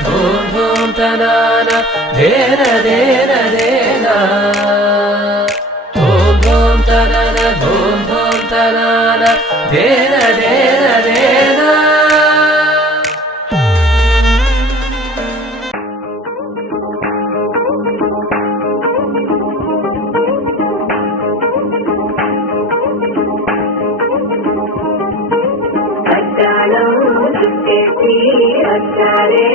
ధూమ్ ధూమ్ తనాన ధేన ధేన ధేనా ధూమ్ ధూమ్ తనన ధూమ్ ధూమ్ తనాన ధేన ధేన ధేనా వచ్చారే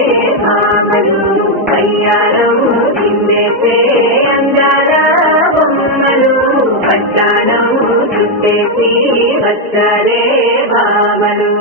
భామలు కయ్యారం తిందేసే అందాల బొమ్మలు పట్టాణం చుట్టేసి వచ్చారే భామలు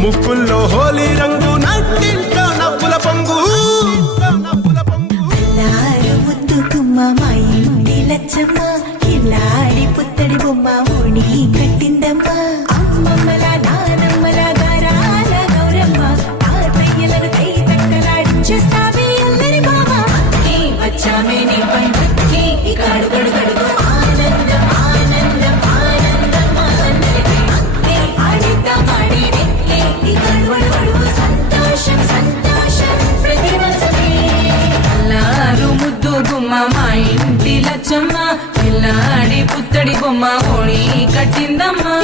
ముక్కుల్లో హోలీ రంగు నట్టింట్లో నవ్వుల పొంగు ముద్దు గుమ్మ మా ఇంటి లచ్చమ్మ కిల్లాడి పుత్తడి బొమ్మ ఓణి కట్టిందమ్మా అమ్మమ్మల నానమ్మల గారాల గౌరమ్మ తాతయ్యలను కై తక్కలాడించేస్తావే అల్లరి మామ వచ్చామే నీ పండుకి ఇకాడు గడు గడుగు ఆనందం ఆనందం ఆనందం ఆడిద్దాం ఆడిరే సంతోషం సంతోషం ప్రతి మనసుకి అల్లారు ముద్దు గుమ్మ మా ఇంటి లచ్చమ్మ పిల్లాడి పుత్తడి బొమ్మ ఓణి కట్టిందమ్మా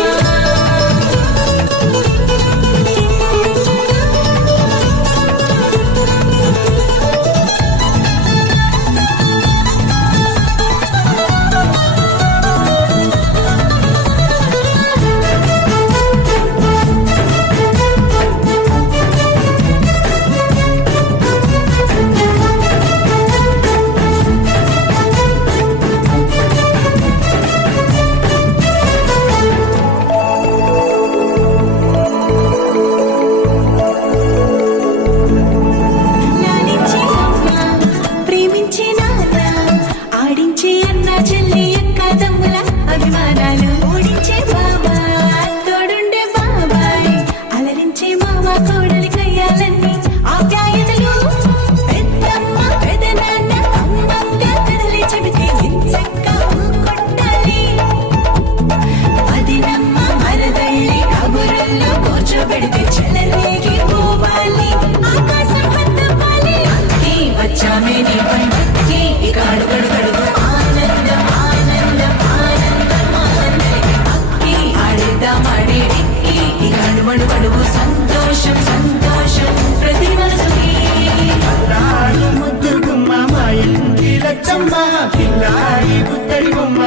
సంతోషం సంతోషం ప్రతి మనసుకి ముద్దు గుమ్మ మా ఇంటి లచ్చమ్మ కిల్లాడి పుత్తడి బొమ్మ